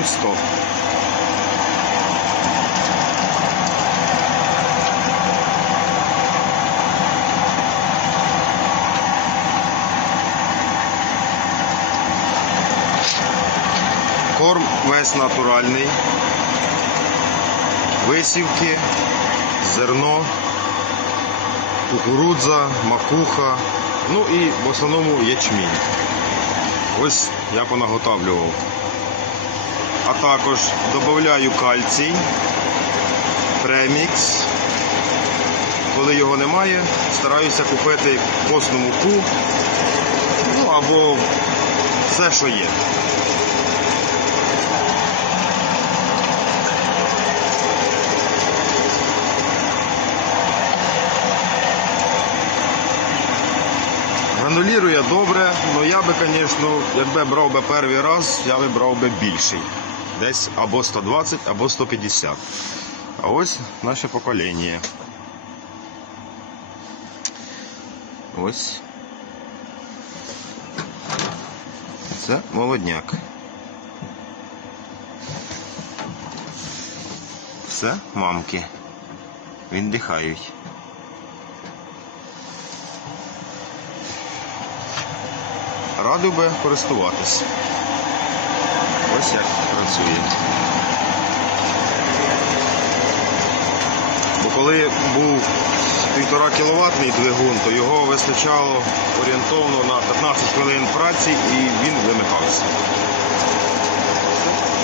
ТКМ-100. Корм весь натуральний. Висівки, зерно, кукурудза, макуха, ну і в основному ячмінь. Ось я понаготавлював. А також додаю кальцій, премікс. Коли його немає, стараюся купити постну муку, ну або все, що є. Гранулірує добре, але я би, звісно, якби брав би перший раз, я би брав би більший. Десь або 120, або 150. А ось наше покоління. Ось. Це молодняк. Все, мамки. Віддихають. Радив би користуватись. Ось як працює. Бо коли був півтора кіловатний двигун, то його вистачало орієнтовно на 15 хвилин праці і він вимикався.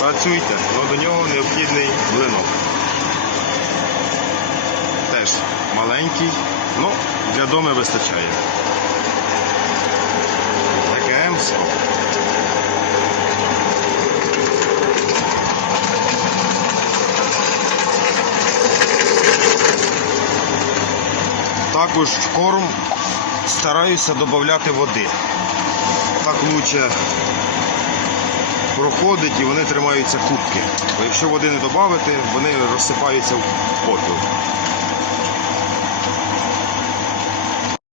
Працюйте, але до нього необхідний блинок. Теж маленький, але для дому вистачає. Таке МСО. Також в корм стараюся додати води. Так краще проходить і вони тримаються кубки. Бо якщо води не додати, вони розсипаються в попіл.